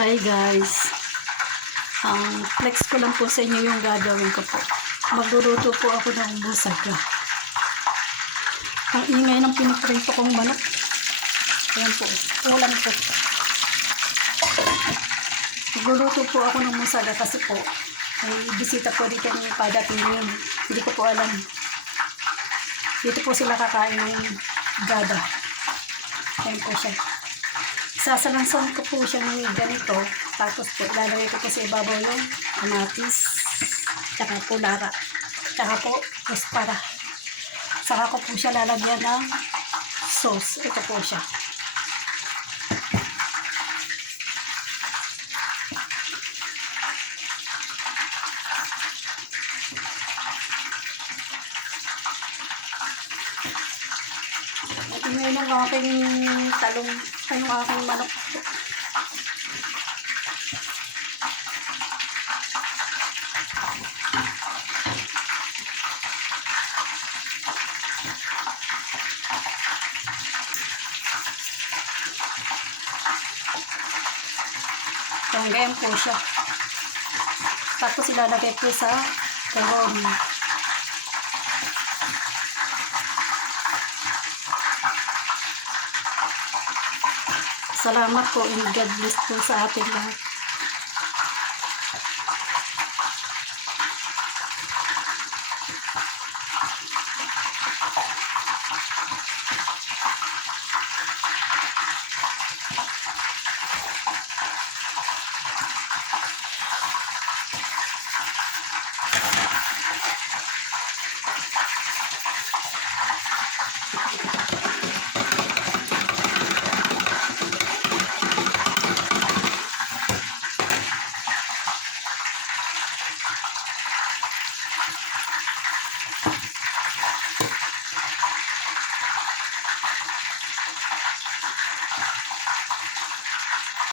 Hi guys, ang flex ko lang po sa inyo yung gagawin ko po. Magluluto po ako ng busaga. Ang ingay ng piniprito kong manok. Ayan po, kulang po. Magluluto po ako ng busaga kasi po may bisita po dito ng padating yun. Hindi ko po alam. Dito po sila kakain ng gada. Ayan po siya. Sasalansan ko po siya ng ganito. Tapos po, lalagay ko po sa ibabaw yung kamatis, tsaka po lara, tsaka po kuspara. Saka ko po siya lalagyan ng sauce. Ito po siya. At ngayon ang aking talong, ang aking manok. Ganyan po siya. Tapos ilalagay po sa kahon. Salamat po and God bless po sa ating lahat.